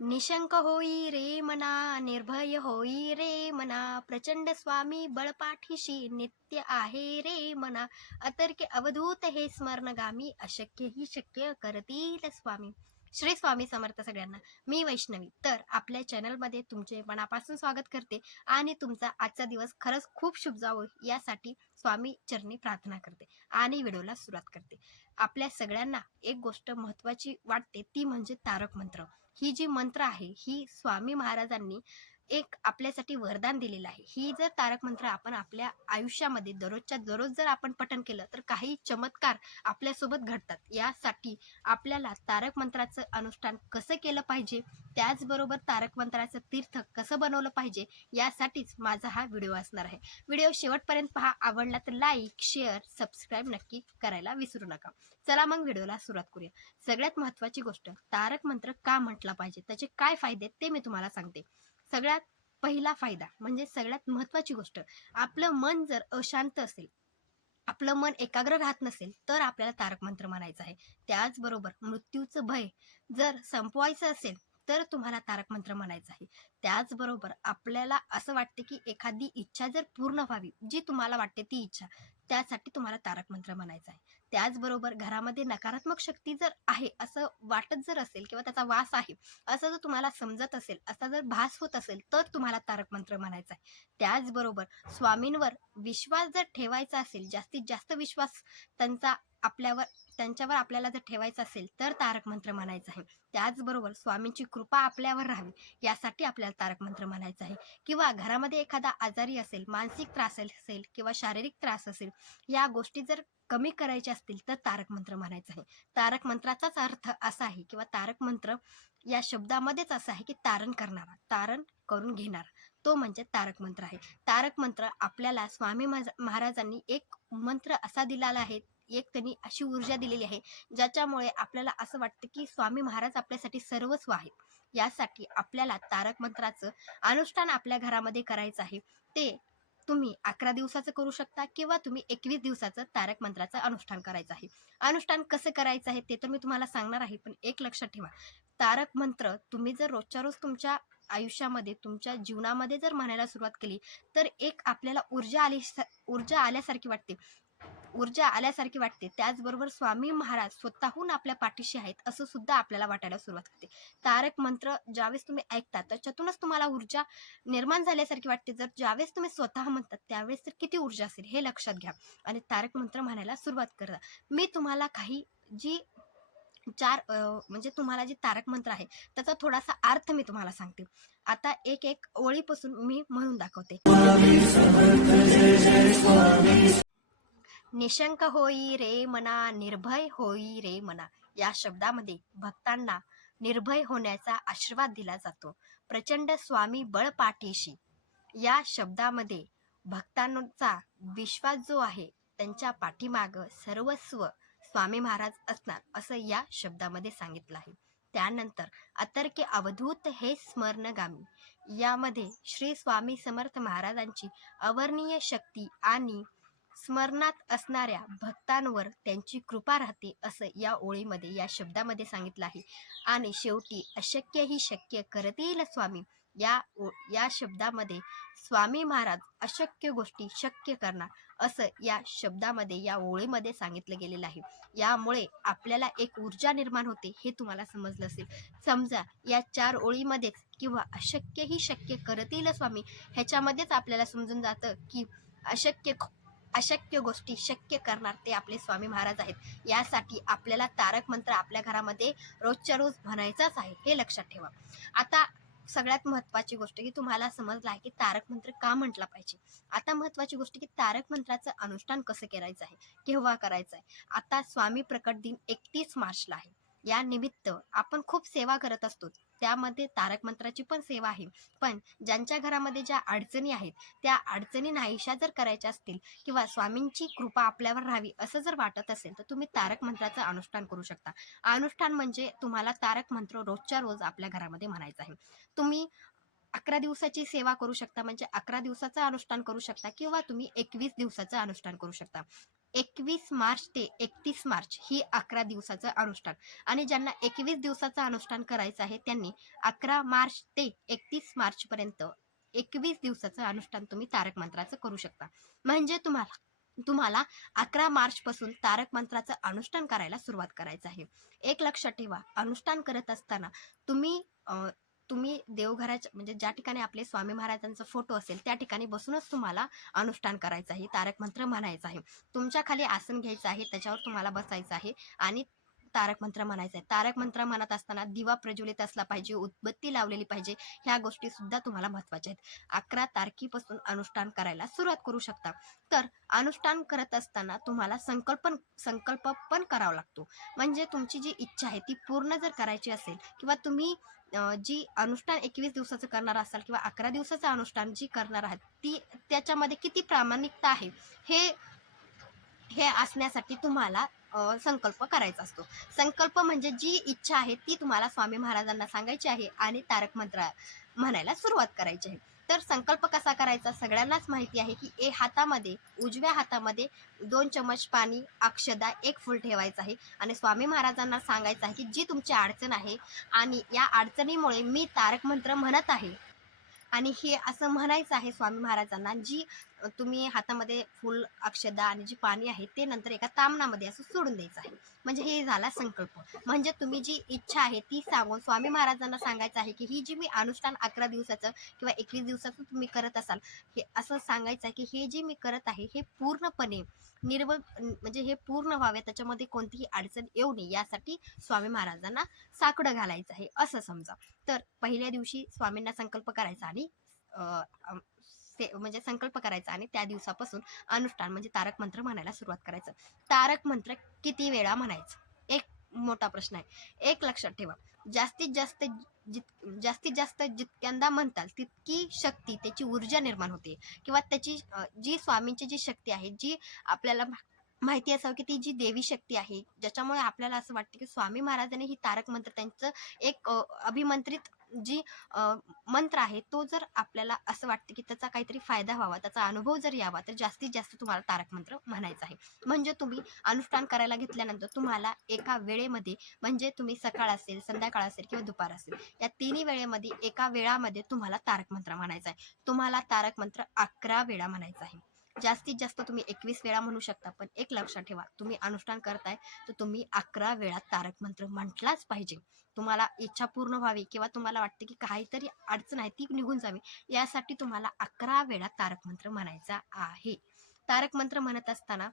निशंक होई रे मना, निर्भय होई रे मना, प्रचंड स्वामी बळपाठीशी नित्य आहे रे मना, अतर्क्य अवधूत हे स्मरणगामी, अशक्य ही शक्य करतील स्वामी. श्री स्वामी समर्थ सगळ्यांना. मी वैष्णवी तर आपल्या चॅनलमध्ये तुमचे मनापासून स्वागत करते आणि तुमचा आजचा दिवस खरंच खूप शुभ जावो यासाठी स्वामी चरणी प्रार्थना करते आणि व्हिडिओला सुरुवात करते. आपल्या सगळ्यांना एक गोष्ट महत्त्वाची वाटते ती म्हणजे तारक मंत्र. ही जी मंत्र आहे ही स्वामी महाराजांनी एक आपल्यासाठी वरदान दिलेलं आहे. ही जर तारक मंत्र आपण आपल्या आयुष्यामध्ये दररोजच्या दररोज जर आपण पठण केलं तर काही चमत्कार आपल्यासोबत घडतात. यासाठी आपल्याला तारक मंत्राचं अनुष्ठान कसं केलं पाहिजे, त्याचबरोबर तारक मंत्राचं तीर्थ कसं बनवलं पाहिजे, यासाठीच माझा हा व्हिडिओ असणार आहे. व्हिडिओ शेवटपर्यंत पहा. आवडला तर लाईक, शेअर, सबस्क्राईब नक्की करायला विसरू नका. चला मग व्हिडिओला सुरुवात करूया. सगळ्यात महत्त्वाची गोष्ट, तारक मंत्र का म्हटला पाहिजे, त्याचे काय फायदे ते मी तुम्हाला सांगते. सगळ्यात पहिला फायदा म्हणजे सगळ्यात महत्त्वाची गोष्ट, आपलं मन जर अशांत असेल, आपलं मन एकाग्र राहत नसेल तर आपल्याला तारक मंत्र म्हणायचं आहे. त्याचबरोबर मृत्यूचं भय जर संपवायचं असेल तर तुम्हाला तारक मंत्र म्हणायचं आहे. त्याचबरोबर आपल्याला असं वाटते की एखादी इच्छा जर पूर्ण व्हावी, जी तुम्हाला वाटते ती इच्छा, त्यासाठी तुम्हाला तारक मंत्र म्हणायचं आहे. त्याचबरोबर घरामध्ये नकारात्मक शक्ती जर आहे असं वाटत जर असेल किंवा त्याचा वास आहे असं जर तुम्हाला समजत असेल, असा जर भास होत असेल तर तुम्हाला तारक मंत्र म्हणायचा आहे. त्याचबरोबर स्वामींवर विश्वास जर ठेवायचा असेल, जास्तीत जास्त विश्वास त्यांचा आपल्यावर त्यांच्यावर आपल्याला जर ठेवायचा असेल तर तारक मंत्र म्हणायचं आहे. त्याचबरोबर स्वामींची कृपा आपल्यावर राहावी यासाठी आपल्याला तारक मंत्र म्हणायचं आहे. किंवा घरामध्ये एखादा आजारी असेल, मानसिक त्रास असेल किंवा शारीरिक त्रास असेल, या गोष्टी जर कमी करायच्या असतील तर तारक मंत्र म्हणायचं आहे. तारक मंत्राचाच अर्थ असा आहे किंवा तारक मंत्र या शब्दामध्येच असं आहे की तारण करणारा, तारण करून घेणार, तो म्हणजे तारक मंत्र आहे. तारक मंत्र आपल्याला स्वामी महाराजांनी एक मंत्र असा दिलेला आहे, एक त्यांनी अशी ऊर्जा दिलेली आहे ज्याच्यामुळे आपल्याला असं वाटतं की स्वामी महाराज आपल्यासाठी सर्वस्व आहे. यासाठी आपल्याला तारक मंत्राचं अनुष्ठान आपल्या घरामध्ये करायचं आहे. ते तुम्ही 11 दिवसाचं करू शकता किंवा तुम्ही 21 दिवसाचं तारक मंत्राचं अनुष्ठान करायचं आहे. अनुष्ठान कसं करायचं आहे ते तर मी तुम्हाला सांगणार आहे, पण एक लक्षात ठेवा, तारक मंत्र तुम्ही जर रोजच्या रोज तुमच्या आयुष्यामध्ये, तुमच्या जीवनामध्ये जर म्हणायला सुरुवात केली तर एक आपल्याला ऊर्जा आल्यासारखी वाटते. त्याचबरोबर स्वामी महाराज स्वतःहून आपल्या पाठीशी आहेत असं सुद्धा आपल्याला वाटायला सुरुवात होते. तारक मंत्र ज्यावेळेस तुम्ही ऐकता त्याच्यातूनच तुम्हाला ऊर्जा निर्माण झाल्यासारखी वाटते. जर ज्यावेळेस तुम्ही स्वतः म्हणतात त्यावेळेस तर किती ऊर्जा असेल हे लक्षात घ्या आणि तारक मंत्र म्हणायला सुरुवात करा. मी तुम्हाला काही जी म्हणजे तुम्हाला जे तारक मंत्र आहे त्याचा थोडासा अर्थ मी तुम्हाला सांगते. आता एक एक ओळीपासून मी म्हणून दाखवते. निशंक होई रे मना, निर्भय होई रे मना, या शब्दामध्ये भक्तांना निर्भय होण्याचा आशीर्वाद दिला जातो. प्रचंड स्वामी बळपाठीशी, या शब्दामध्ये भक्तांचा विश्वास जो आहे, त्यांच्या पाठीमाग सर्वस्व स्वामी महाराज असणार असं या शब्दामध्ये सांगितलं आहे. त्यानंतर अतर्क्य अवधूत हे स्मरणगामी, यामध्ये श्री स्वामी समर्थ महाराजांची अवर्णनीय शक्ती आणि स्मरणात असणाऱ्या भक्तांवर त्यांची कृपा राहते असं या ओळीमध्ये, या शब्दामध्ये सांगितलं आहे. आणि शेवटी अशक्य ही शक्य करतील स्वामी, या शब्दामध्ये स्वामी महाराज अशक्य गोष्टी शक्य करणार असं या शब्दामध्ये, या ओळीमध्ये सांगितलं गेलेलं आहे. यामुळे आपल्याला एक ऊर्जा निर्माण होते हे तुम्हाला समजलं असेल. समजा या 4 ओळीमध्येच किंवा अशक्य ही शक्य करतील स्वामी ह्याच्यामध्येच आपल्याला समजून जातं की अशक्य गोष्टी शक्य करणार ते आपले स्वामी महाराज आहेत. यासाठी आपल्याला तारक मंत्र आपल्या घरामध्ये रोजच्या रोज म्हणायचाच आहे, हे लक्षात ठेवा. आता सगळ्यात महत्त्वाची गोष्ट की तुम्हाला समजलं आहे की तारक मंत्र का म्हटला पाहिजे. आता महत्त्वाची गोष्ट की तारक मंत्राचं अनुष्ठान कसं करायचं आहे, केव्हा करायचं आहे. आता स्वामी प्रकट दिन 31 मार्चला आहे. या निमित्त आपण खूप सेवा करत असतो, त्यामध्ये तारक मंत्राची पण सेवा आहे. पण ज्यांच्या घरामध्ये ज्या अडचणी आहेत त्या अडचणी नाहीशा जर करायच्या असतील किंवा स्वामींची कृपा आपल्यावर राहावी असं जर वाटत असेल तर तुम्ही तारक मंत्राचं अनुष्ठान करू शकता. अनुष्ठान म्हणजे तुम्हाला तारक मंत्र रोजच्या रोज आपल्या घरामध्ये म्हणायचं आहे. तुम्ही 11 दिवसाची सेवा करू शकता, म्हणजे 11 दिवसाचं अनुष्ठान करू शकता किंवा तुम्ही 21 दिवसाचं अनुष्ठान करू शकता. 21 मार्च ते 31 मार्च ही 11 दिवसाचं अनुष्ठान. आणि ज्यांना 21 दिवसाचं अनुष्ठान करायचं आहे त्यांनी 11 मार्च ते 31 मार्च पर्यंत 21 दिवसाचं अनुष्ठान तुम्ही तारक मंत्राचं करू शकता. म्हणजे तुम्हाला 11 मार्च पासून तारक मंत्राचं अनुष्ठान करायला सुरुवात करायचं आहे. एक लक्षात ठेवा, अनुष्ठान करत असताना तुम्ही तुम्ही देवघराच्या म्हणजे ज्या ठिकाणी आपले स्वामी महाराजांचा फोटो असेल त्या ठिकाणी बसूनच तुम्हाला अनुष्ठान करायचं आहे, तारक मंत्र म्हणायचं आहे. तुमच्या खाली आसन घ्यायचं आहे, त्याच्यावर तुम्हाला बसायचं आहे आणि तारक मंत्र म्हणायचं आहे. तारक मंत्र म्हणत असताना दिवा प्रज्वलित असला पाहिजे, उदबत्ती लावलेली पाहिजे. ह्या गोष्टी सुद्धा तुम्हाला महत्वाच्या आहेत. 11 तारखेपासून अनुष्ठान करायला सुरुवात करू शकता. तर अनुष्ठान करत असताना तुम्हाला संकल्प पण करावा लागतो. म्हणजे तुमची जी इच्छा आहे ती पूर्ण जर करायची असेल किंवा तुम्ही जी अनुष्ठान 21 दिवसाचं करणार असाल किंवा 11 दिवसाचं अनुष्ठान जी करणार आहात ती त्याच्यामध्ये किती प्रामाणिकता आहे हे हे असण्यासाठी तुम्हाला संकल्प करायचा असतो. संकल्प म्हणजे जी इच्छा आहे ती तुम्हाला स्वामी महाराजांना सांगायची आहे आणि तारक मंत्र म्हणायला सुरुवात करायची आहे. तर संकल्प कसा करायचा सगळ्यांनाच माहिती आहे की उजव्या हातामध्ये 2 चमच पाणी, अक्षदा, 1 फूल ठेवायचं आहे आणि स्वामी महाराजांना सांगायचं आहे की जी तुमची अडचण आहे आणि या अडचणीमुळे मी तारक मंत्र म्हणत आहे आणि हे असं म्हणायचं आहे स्वामी महाराजांना. जी तुम्ही हातामध्ये फुल, अक्षदा आणि जे पाणी आहे ते नंतर एका तामणामध्ये असं सोडून द्यायचं आहे. म्हणजे हे झाला संकल्प. म्हणजे तुम्ही जी इच्छा आहे ती सांगून स्वामी महाराजांना सांगायचं आहे की ही जी मी अनुष्ठान 11 दिवसाचं किंवा 21 दिवसाचं तुम्ही करत असाल, हे असं सांगायचं आहे की हे जे मी करत आहे हे पूर्णपणे म्हणजे हे पूर्ण व्हावे, त्याच्यामध्ये कोणतीही अडचण येऊ नये यासाठी स्वामी महाराजांना साकडं घालायचं आहे असं समजा. तर पहिल्या दिवशी स्वामींना संकल्प करायचा आणि म्हणजे संकल्प करायचा आणि त्या दिवसापासून अनुष्ठान म्हणजे तारक मंत्र म्हणायला सुरुवात करायचं. तारक मंत्र किती वेळा म्हणायचं एक मोठा प्रश्न आहे. एक लक्षात ठेवा, जास्तीत जास्त जास्तीत जास्त जितक्यांदा म्हणताल तितकी शक्ती, त्याची ऊर्जा निर्माण होते किंवा त्याची जी स्वामींची जी शक्ती आहे जी आपल्याला माहिती असावं की ती जी देवी शक्ती आहे ज्याच्यामुळे आपल्याला असं वाटतं की स्वामी महाराजांनी ही तारक मंत्र त्यांचं एक अभिमंत्रित जी मंत्र आहे तो जर आपल्याला असं वाटतं की त्याचा काहीतरी फायदा व्हावा, त्याचा अनुभव जर यावा, तर जास्तीत जास्त तुम्हाला तारक मंत्र म्हणायचं आहे. म्हणजे तुम्ही अनुष्ठान करायला घेतल्यानंतर तुम्हाला एका वेळेमध्ये म्हणजे तुम्ही सकाळ असेल, संध्याकाळ असेल किंवा दुपार असेल या तिन्ही वेळेमध्ये एका वेळामध्ये तुम्हाला तारक मंत्र म्हणायचा आहे. तुम्हाला तारक मंत्र 11 वेळा म्हणायचा आहे. जास्तीत जास्त तुम्ही 21 वेळा म्हणू शकता, पण एक लक्षात ठेवा, तुम्ही अनुष्ठान करताय तर तुम्ही 11 वेळा तारक मंत्र म्हटलाच पाहिजे. तुम्हाला इच्छा पूर्ण व्हावी किंवा तुम्हाला वाटते की काहीतरी अडचण आहे ती निघून जावी, यासाठी तुम्हाला 11 वेळा तारक मंत्र म्हणायचा आहे. तारक मंत्र म्हणत असताना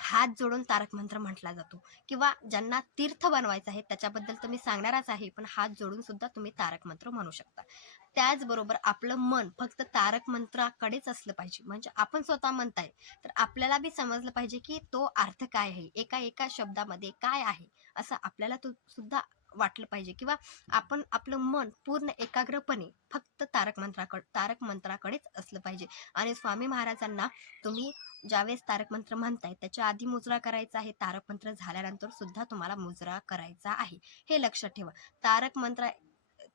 हात जोडून तारक मंत्र म्हटला जातो किंवा ज्यांना तीर्थ बनवायचं आहे त्याच्याबद्दल तर मी सांगणारच आहे, पण हात जोडून सुद्धा तुम्ही तारक मंत्र म्हणू शकता. त्याचबरोबर आपलं मन फक्त तारक मंत्राकडेच असलं पाहिजे. म्हणजे आपण स्वतः म्हणताय तर आपल्याला बी समजलं पाहिजे की तो अर्थ काय आहे, एका एका शब्दामध्ये काय आहे असं आपल्याला तो सुद्धा वाटलं पाहिजे किंवा आपण आपलं मन पूर्ण एकाग्रपणे फक्त तारक मंत्राकडेच असलं पाहिजे. आणि स्वामी महाराजांना तुम्ही ज्यावेळेस तारक मंत्र म्हणताय त्याच्या आधी मुजरा करायचा आहे, तारक मंत्र झाल्यानंतर सुद्धा तुम्हाला मुजरा करायचा आहे, हे लक्षात ठेवा.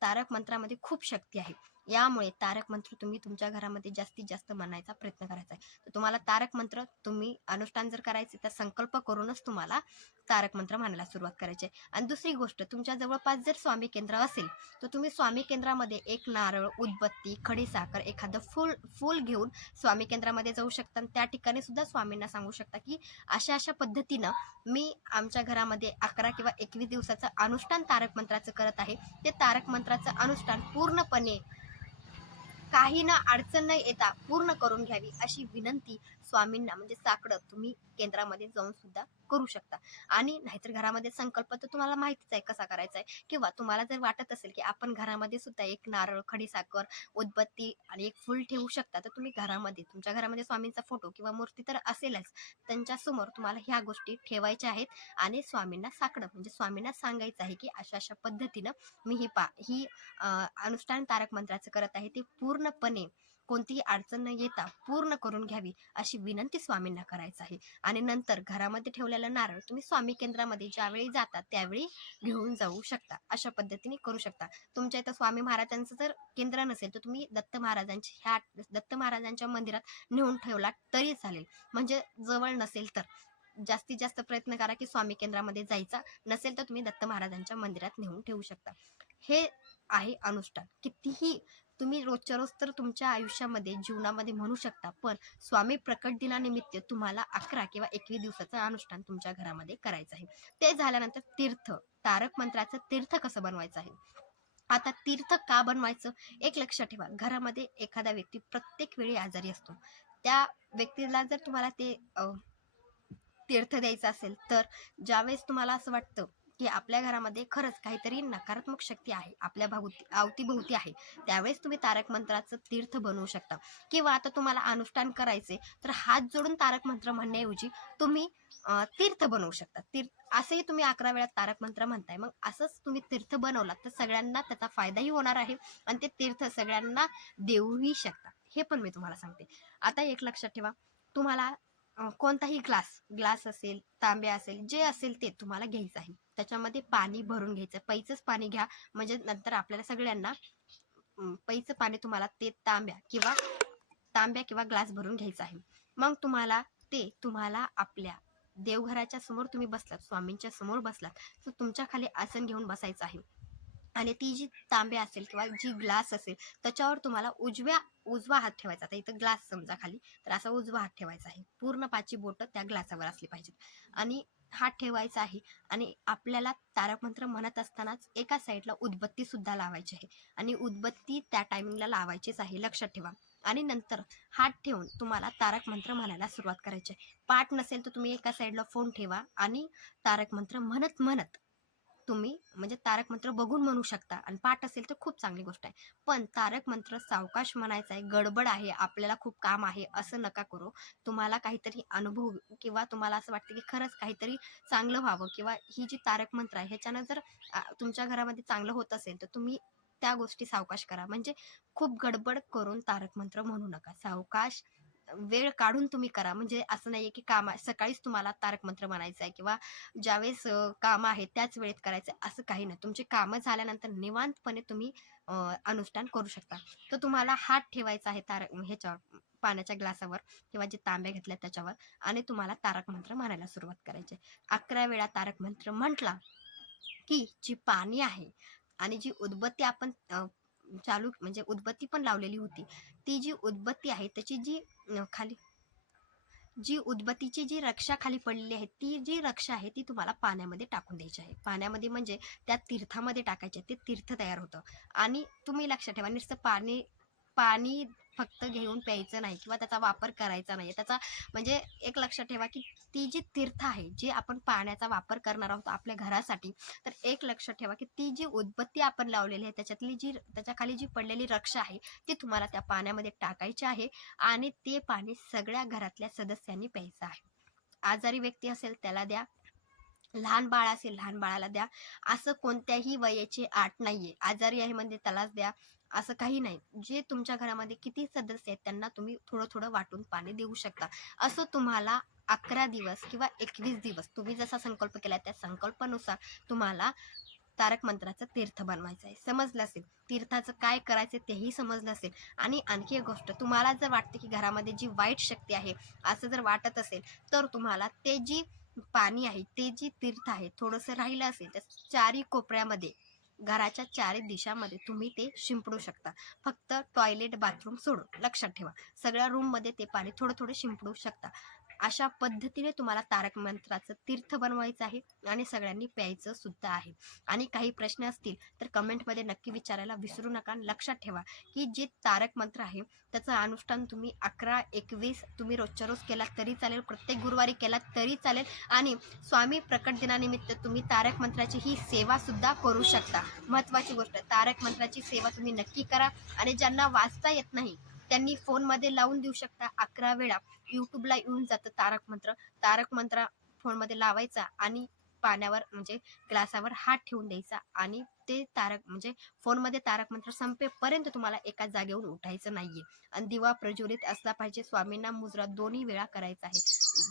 तारक मंत्रामध्ये खूप शक्ती आहे, यामुळे तारक मंत्र तुम्ही तुमच्या घरामध्ये जास्तीत जास्त म्हणायचा प्रयत्न करायचा आहे. तर तुम्हाला तारक मंत्र तुम्ही अनुष्ठान जर करायचे तर संकल्प करूनच तुम्हाला तारक मंत्र म्हणायला सुरुवात करायची. आणि दुसरी गोष्ट, तुमच्या जवळपास जर स्वामी केंद्र असेल तर तुम्ही स्वामी केंद्रामध्ये एक नारळ, उदबत्ती, खडीसाखर, एखादं फूल घेऊन स्वामी केंद्रामध्ये जाऊ शकता आणि त्या ठिकाणी सुद्धा स्वामींना सांगू शकता की अशा अशा पद्धतीनं मी आमच्या घरामध्ये 11 किंवा 21 दिवसाचं अनुष्ठान तारक मंत्राचं करत आहे. ते तारक मंत्राचं अनुष्ठान पूर्णपणे काही ना अडचण न येता पूर्ण करून घ्यावी अशी विनंती स्वामींना म्हणजे साकडं तुम्ही केंद्रामध्ये जाऊन सुद्धा करू शकता. आणि नाहीतर घरामध्ये संकल्प तर तुम्हाला माहितीच आहे कसा करायचा आहे. किंवा तुम्हाला जर वाटत असेल की आपण घरामध्ये सुद्धा एक नारळ, खडीसाखर, उदबत्ती आणि एक फूल ठेवू शकता, तर तुम्ही तुमच्या घरामध्ये स्वामींचा फोटो किंवा मूर्ती तर असेलच, त्यांच्या समोर तुम्हाला ह्या गोष्टी ठेवायच्या आहेत आणि स्वामींना साकडं म्हणजे स्वामींना सांगायचं आहे की अशा अशा पद्धतीनं मी ही अनुष्ठान तारक मंत्राचं करत आहे ते पूर्णपणे कोणतीही अडचण न येता पूर्ण करून घ्यावी अशी विनंती स्वामींना करायचं आहे. आणि नंतर घरामध्ये ठेवलेलं नारळ तुम्ही स्वामी केंद्रामध्ये ज्यावेळी जाता त्यावेळी घेऊन जाऊ शकता. अशा पद्धतीने करू शकता. तुमच्या इथं स्वामी महाराजांचं जर केंद्र नसेल तर तुम्ही दत्त महाराजांच्या मंदिरात नेऊन ठेवला तरी चालेल, म्हणजे जवळ नसेल तर. जास्तीत जास्त प्रयत्न करा की स्वामी केंद्रामध्ये जायचा. नसेल तर तुम्ही दत्त महाराजांच्या मंदिरात नेऊन ठेवू शकता. हे आहे अनुष्ठान. कितीही तुम्ही रोजच्या रोज तर तुमच्या आयुष्यामध्ये जीवनामध्ये म्हणू शकता, पण स्वामी प्रकट दिनानिमित्त तुम्हाला 11 किंवा 21 दिवसाचं अनुष्ठान तुमच्या घरामध्ये करायचं आहे. ते झाल्यानंतर तीर्थ, तारक मंत्राचं तीर्थ कसं बनवायचं आहे. आता तीर्थ का बनवायचं, एक लक्षात ठेवा. घरामध्ये एखादा व्यक्ती प्रत्येक वेळी आजारी असतो. त्या व्यक्तीला जर तुम्हाला ते तीर्थ द्यायचं असेल, तर ज्यावेळेस तुम्हाला असं वाटतं की आपल्या घरामध्ये खरंच काहीतरी नकारात्मक शक्ती आहे, आपल्या अवतीभोवती आहे, त्यावेळेस तुम्ही तारक मंत्राचं तीर्थ बनवू शकता. किंवा आता तुम्हाला अनुष्ठान करायचे, तर हात जोडून तारक मंत्र म्हणण्याऐवजी तुम्ही तीर्थ बनवू शकता. असंही तुम्ही 11 वेळा तारक मंत्र म्हणताय, मग असंच तुम्ही तीर्थ बनवला तर सगळ्यांना त्याचा फायदाही होणार आहे आणि ते तीर्थ सगळ्यांना देऊही शकता. हे पण मी तुम्हाला सांगते. आता एक लक्षात ठेवा, तुम्हाला कोणताही ग्लास असेल, तांब्या असेल, जे असेल ते तुम्हाला घ्यायचं आहे. त्याच्यामध्ये पाणी भरून घ्यायचं. पैचंच पाणी घ्या, म्हणजे नंतर आपल्याला सगळ्यांना पैचं पाणी तुम्हाला ते तांब्या किंवा ग्लास भरून घ्यायचं आहे. मग तुम्हाला आपल्या देवघराच्या समोर तुम्ही बसलात, स्वामींच्या समोर बसलात, तर तुमच्या खाली आसन घेऊन बसायचं आहे. आणि ती जी तांब्या असेल किंवा जी ग्लास असेल, त्याच्यावर तुम्हाला उजवा हात ठेवायचा. आता इथं ग्लास समजा खाली, तर असा उजवा हात ठेवायचा आहे. पूर्ण 5 बोटं त्या ग्लासावर असली पाहिजेत आणि हात ठेवायचा आहे. आणि आपल्याला तारक मंत्र म्हणत असतानाच एका साईडला उदबत्ती सुद्धा लावायची आहे आणि उदबत्ती त्या टायमिंगला लावायचीच आहे, लक्षात ठेवा. आणि नंतर हात ठेवून तुम्हाला तारक मंत्र म्हणायला सुरुवात करायची आहे. पाठ नसेल तर तुम्ही एका साईडला फोन ठेवा आणि तारक मंत्र म्हणत म्हणत तुम्ही म्हणजे तारक मंत्र बघून म्हणू शकता. आणि पाठ असेल तर खूप चांगली गोष्ट आहे. पण तारक मंत्र सावकाश म्हणायचा आहे, गडबड आहे, आपल्याला खूप काम आहे असं नका करू. तुम्हाला काहीतरी अनुभव किंवा तुम्हाला असं वाटतं की खरंच काहीतरी चांगलं व्हावं किंवा ही जी तारक मंत्र आहे ह्याच्यानं जर तुमच्या घरामध्ये चांगलं होत असेल, तर तुम्ही त्या गोष्टी सावकाश करा. म्हणजे खूप गडबड करून तारक मंत्र म्हणू नका. सावकाश वेळ काढून तुम्ही करा. म्हणजे असं नाहीये की सकाळीच तुम्हाला तारक मंत्र म्हणायचं आहे किंवा ज्यावेळेस कामं आहेत त्याच वेळेत करायचं, असं काही नाही. तुमची कामं झाल्यानंतर निवांतपणे तुम्ही अनुष्ठान करू शकता. तर तुम्हाला हात ठेवायचा आहे ह्याच्यावर, पाण्याच्या ग्लासावर किंवा जे तांब्या घेतल्या त्याच्यावर, आणि तुम्हाला तारक मंत्र म्हणायला सुरुवात करायची. 11 वेळा तारक मंत्र म्हटला की जी पाणी आहे आणि जी उदबत्ती आपण चालू म्हणजे उदबत्ती पण लावलेली होती, ती जी उदबत्ती आहे त्याची खाली जी उदबत्तीची जी रक्षा खाली पडलेली आहे, ती जी रक्षा आहे ती तुम्हाला पाण्यामध्ये टाकून द्यायची आहे. पाण्यामध्ये म्हणजे त्या तीर्थामध्ये टाकायचे. ते तीर्थ तयार होतं. आणि तुम्ही लक्षात ठेवा, नुसतं पाणी पाणी फक्त घेऊन प्यायचं नाही किंवा त्याचा वापर करायचा नाही. त्याचा म्हणजे एक लक्षात ठेवा की ती जी तीर्थ आहे, जी आपण पाण्याचा वापर करणार आहोत आपल्या घरासाठी, तर एक लक्षात ठेवा की ती जी उदबत्ती आपण लावलेली आहे त्याच्या खाली जी पडलेली रक्षा आहे, ती तुम्हाला त्या पाण्यामध्ये टाकायची आहे आणि ते पाणी सगळ्या घरातल्या सदस्यांनी प्यायचं आहे. आजारी व्यक्ती असेल त्याला द्या, लहान बाळ असेल लहान बाळाला द्या. असं कोणत्याही वयाची अट नाहीये. आजारी आहे म्हणजे त्यालाच द्या असं काही नाही. जे तुमच्या घरामध्ये किती सदस्य आहेत त्यांना तुम्ही थोडं थोडं वाटून पाणी देऊ शकता. असं तुम्हाला 11 दिवस किंवा 21 दिवस तुम्ही जसा संकल्प केला त्या संकल्पानुसार तुम्हाला तारक मंत्राचं तीर्थ बनवायचं आहे. समजलं असेल. तीर्थाचं काय करायचं तेही समजलं असेल. आणि आणखी एक गोष्ट, तुम्हाला जर वाटते की घरामध्ये जी वाईट शक्ती आहे असं जर वाटत असेल, तर तुम्हाला ते जी पाणी आहे, ते जी तीर्थ आहे, थोडंसं राहिलं असेल तर चारी कोपऱ्यामध्ये, घराच्या चारी दिशामध्ये तुम्ही ते शिंपडू शकता. फक्त टॉयलेट बाथरूम सोडून, लक्षात ठेवा. सगळ्या रूममध्ये ते पाणी थोडं थोडं शिंपडू शकता. अशा पद्धतीने तुम्हाला तारक मंत्राचं तीर्थ बनवायचं आहे आणि सगळ्यांनी प्यायचं सुद्धा आहे. आणि काही प्रश्न असतील तर कमेंटमध्ये नक्की विचारायला विसरू नका. लक्षात ठेवा की जे तारक मंत्र आहे त्याचं अनुष्ठान तुम्ही 11-21 तुम्ही रोजच्या रोज केलात तरी चालेल, प्रत्येक गुरुवारी केलात तरी चालेल, आणि स्वामी प्रकट दिनानिमित्त तुम्ही तारक मंत्राची ही सेवा सुद्धा करू शकता. महत्त्वाची गोष्ट, तारक मंत्राची सेवा तुम्ही नक्की करा. आणि ज्यांना वाचता येत नाही त्यांनी फोनमध्ये लावून देऊ शकता. 11 वेळा यूट्यूबला येऊन जातं तारक मंत्र फोनमध्ये लावायचा आणि पाण्यावर म्हणजे ग्लासावर हात ठेवून द्यायचा आणि ते म्हणजे फोनमध्ये तारक मंत्र संपेपर्यंत तुम्हाला एका जागेवरून उठायचं नाहीये. आणि दिवा प्रज्वलित असला पाहिजे. स्वामींना मुजरा दोन्ही वेळा करायचा आहे,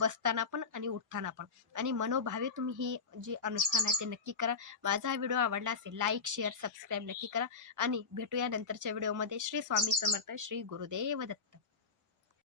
बसताना पण आणि उठताना पण. आणि मनोभावे तुम्ही ही जी अनुष्ठान आहे ते नक्की करा. माझा हा व्हिडिओ आवडला असेल लाईक शेअर सबस्क्राईब नक्की करा. आणि भेटूया नंतरच्या व्हिडिओमध्ये. श्री स्वामी समर्थ, श्री गुरुदेव दत्त.